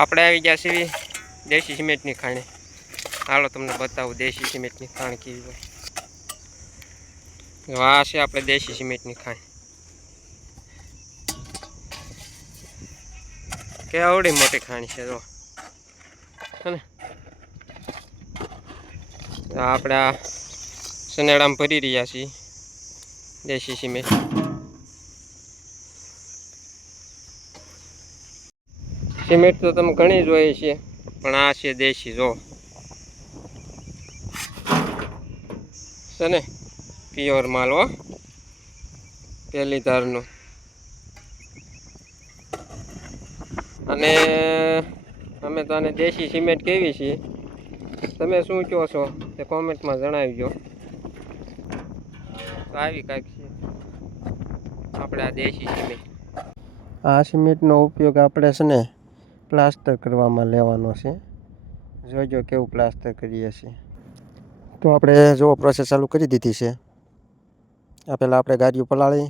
આપણે આવી ગયા છીએ દેશી સિમેન્ટની ખાણે. હાલો તમને બતાવું દેશી સિમેન્ટની ખાણ કેવી હોય. આ છે આપણે દેશી સિમેન્ટની ખાણ. કેવડી મોટી ખાણ છે જો ને. આપણે આ સનેડામાં ભરી રહ્યા છીએ દેશી સિમેન્ટ. સિમેન્ટ તો તમે ઘણી જોઈએ છે પણ આ છે દેશી જો છે ને, પ્યોર માલ હો, પહેલી ધારનું. અને અમે તો આને દેશી સિમેન્ટ કેવી છીએ, તમે શું કહો છો તે કોમેન્ટમાં જણાવજો. તો આવી કાંઈક છે આપણે આ દેશી સિમેન્ટ. આ સિમેન્ટનો ઉપયોગ આપણે છે ને પ્લાસ્ટર કરવામાં લેવાનો છે. જોજો કેવું પ્લાસ્ટર કરીએ છીએ. તો આપણે જો પ્રોસેસ ચાલુ કરી દીધી છે. આ પહેલાં આપણે ગાડીઓ પલાળી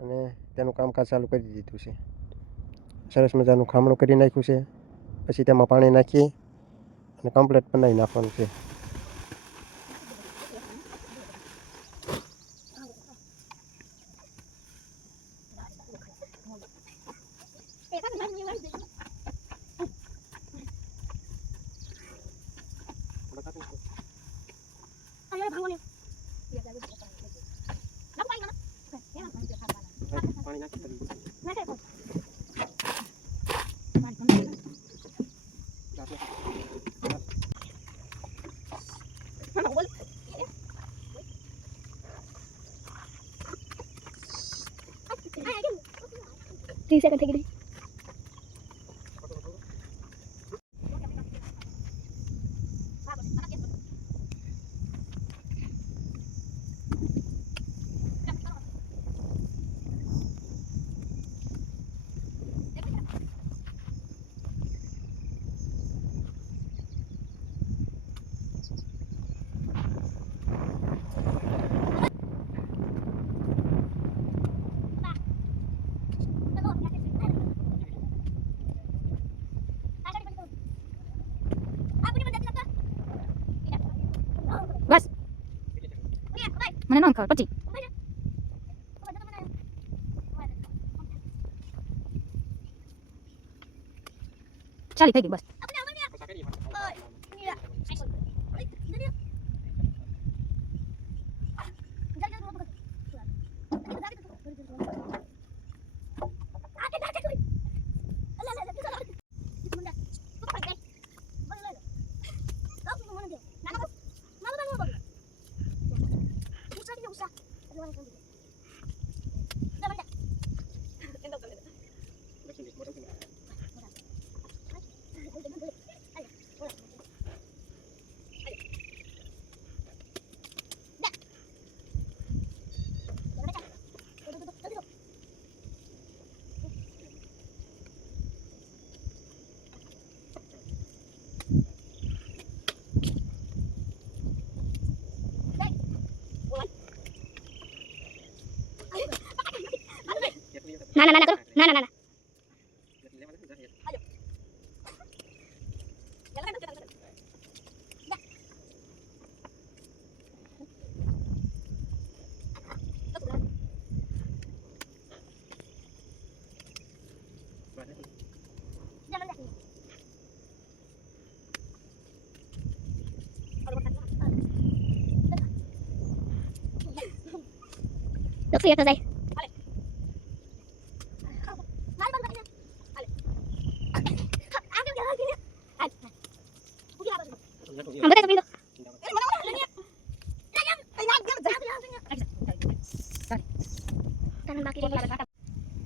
અને તેનું કામકાજ ચાલુ કરી દીધું છે. સરસ મજાનું ખામણું કરી નાખ્યું છે. પછી તેમાં પાણી નાખી અને કમ્પ્લીટ બનાવી નાખવાનું છે. सेकंड થઈ ગઈ. બસ મને નામ ખબર પછી ચાલી થઈ ગઈ બસ. ના ના ના કરો ના ના ના લખી એક જાય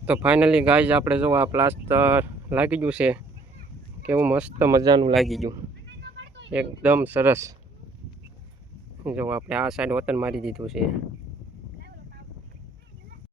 તો ફાઇનલી ગાઈઝ આપણે જો આ પ્લાસ્ટર લાગી ગયું છે. કેવું મસ્ત મજાનું લાગી ગયું, એકદમ સરસ. જો આપણે આ સાઈડ વતન મારી દીધું છે.